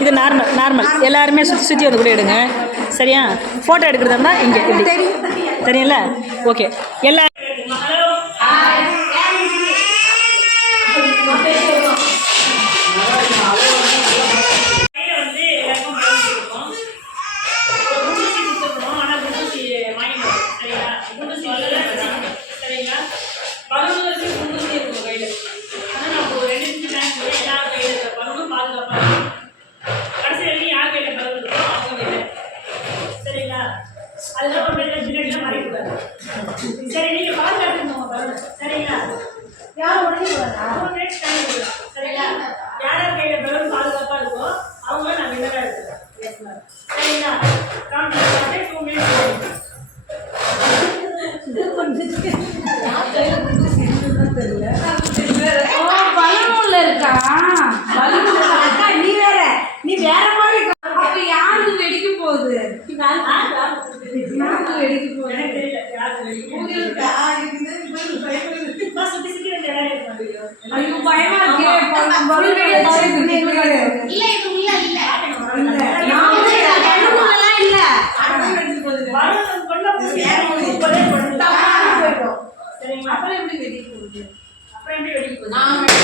இது normal normal எல்லாருமே சுற்றி சுற்றி வந்து கூட எடுங்க. சரியா? ஃபோட்டோ எடுக்கிறதா இருந்தால் இங்கே தெரியும்ல? ஓகே எல்லாரும் ஐயோ பயமா அப்புறம் எப்படி வெளியே போகுது? அப்புறம் எப்படி வெளியே போகுது?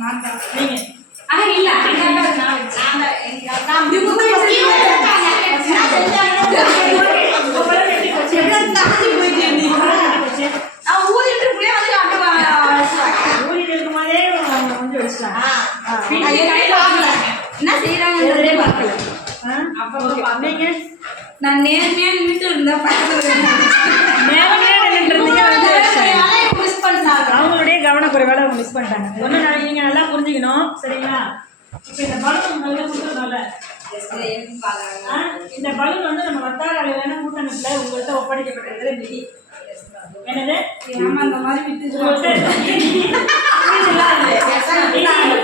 நான் தான் நீங்கள் என்ன செய்யறாங்கன்றதே பார்க்கல. நான் நேர்மையா நின்றுட்டு இருந்தா அவங்களுடைய கவனக்குறைவால அவங்க மிஸ் பண்ணிட்டாங்க. ஒன்று நீங்க நல்லா புரிஞ்சுக்கணும் சரிங்களா? இப்போ இந்த பலூன் நல்லா இந்த பலூன் வந்து நம்ம வட்டார அளவிலான கூட்டமைப்பில் உங்கள்கிட்ட ஒப்படைக்கப்பட்டிருக்கிற நிதி என்னது? அந்த மாதிரி விட்டு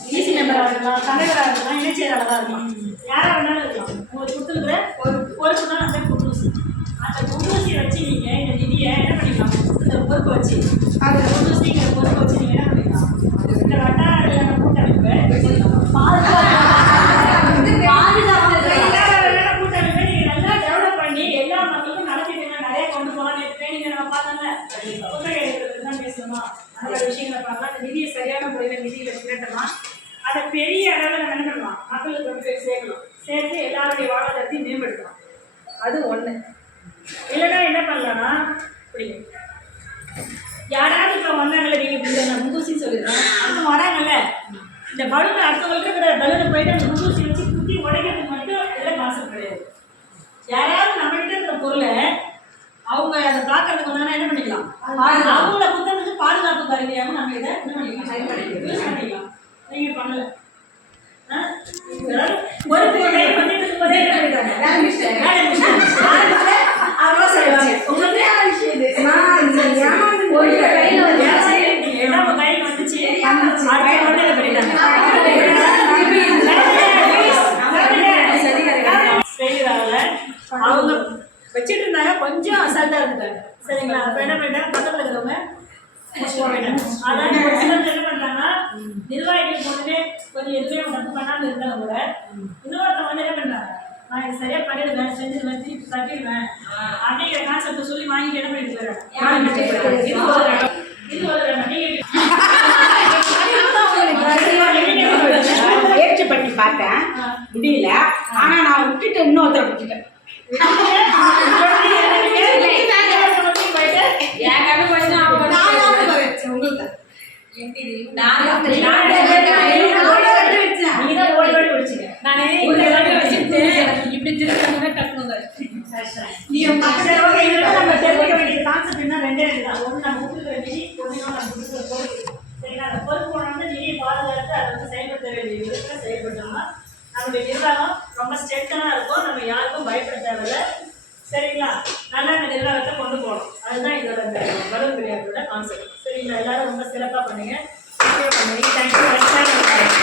தலைவராக இருக்கலாம் இணைச்செயலாளராக இருக்கலாம் யாராக வேணாலும் இருக்கலாம் ஒரு கொடுத்துருக்குற ஒரு பொறுப்பு தான் அந்த குண்டூசி அந்த குண்டூசியை வச்சு நீங்கள் இந்த நிதியை என்ன பண்ணிக்கலாம் இந்த பொறுப்பை வச்சு அந்த குண்டூசிங்கிற பொறுப்பை வச்சு நீங்கள் என்ன பண்ணிக்கலாம் இந்த வட்டார கூட்டமைப்பை நல்லா பண்ணி எல்லா நிறைய கொண்டு தான் அந்த விஷயங்களை பார்க்கலாம் அந்த நிதியை சரியான முறையில் நிதியில் திரட்டலாம் அதை பெரிய அளவில் நம்ம என்ன பண்ணலாம் மக்களுக்கு கொண்டு போய் சேர்க்கலாம் சேர்த்து எல்லாருடைய வாழ்வாதாரத்தையும் மேம்படுத்தலாம். அது ஒன்று இல்லைன்னா என்ன பண்ணலாம்னா இப்படி. யாராவது இப்போ வந்தாங்கல்ல நீங்கள் இப்படி நான் முகூசி சொல்லிடுறேன் அவங்க வராங்கல்ல. இந்த பலூன் அடுத்தவங்களுக்கு இருக்கிற பலூனை போயிட்டு அந்த முகூசி வச்சு குத்தி உடைக்கிறதுக்கு மட்டும் எல்லாம் காசு கிடையாது. யாராவது நம்மகிட்ட இருக்கிற பொருளை அவங்க அதை பார்க்கறதுக்கு வந்தாங்கன்னா என்ன பண்ணிக்கலாம்? அவங்கள புத்தகத்துக்கு பாதுகாப்பு கருவியாகவும் நம்ம இதை என்ன பண்ணிக்கலாம் யூஸ் பண்ணிக்கலாம் நீங்கள் பண்ணல ஆ? அதாவது ஒரு பொருளை பண்ணிட்டு இருக்கும்போதே என்ன பண்ணிட்டாங்க வேலை முடிச்சிட்டாங்க. அவ்வளோ செய்வாங்க உங்களுக்கு ஏன்னா உங்க கைக்கு வந்துச்சு அடுத்த உடனே இதை பண்ணிட்டாங்க. செய்யறாங்க அவங்க வச்சுட்டு இருந்தாங்க கொஞ்சம் அசால்ட்டா இருந்தாங்க சரிங்களா? அப்ப என்ன பண்ணிட்டாங்க? பக்கத்துல இருக்கிறவங்க சிலர் என்ன பண்றாங்கன்னா நிர்வாகிகள் பொண்ணுமே கொஞ்சம் எதுவுமே தப்பு பண்ணாம இருந்தாங்க கூட இன்னொருத்தவங்க வந்து என்ன பண்றாங்க? நான் இது சரியா பண்ணிடுவேன் செஞ்சிருவேன் திருப்பி கட்டிடுவேன் அப்படிங்கிற கான்செப்ட் சொல்லி வாங்கிட்டு என்ன பண்ணிட்டு இது ஒரு முயற்சி பண்ணி பார்த்தேன். முடியல. ஆனா நான் விட்டுட்டு இன்னொருத்தரை விட்டுட்டேன். நீ கண்ணு போயிட்டு அவன் நம்ம தெரிஞ்சுக்க வேண்டிய கான்செப்ட் என்ன? ரெண்டே ரெண்டு தான். ஒன்று நம்ம கொடுக்குற நிதி, ரத்தம் ரொம்ப ஸ்ட்ரென்த்தாக இருக்கும். நம்ம யாருக்கும் பயப்பட தேவையில்லை. சரிங்களா? நல்லா எனக்கு எல்லா கொண்டு போகணும். அதுதான் இதோட இந்த வரும் விளையாட்டோட கான்செப்ட் சரிங்களா? எல்லாரும் ரொம்ப சிறப்பாக பண்ணுங்க. பண்ணுங்க தேங்க்யூ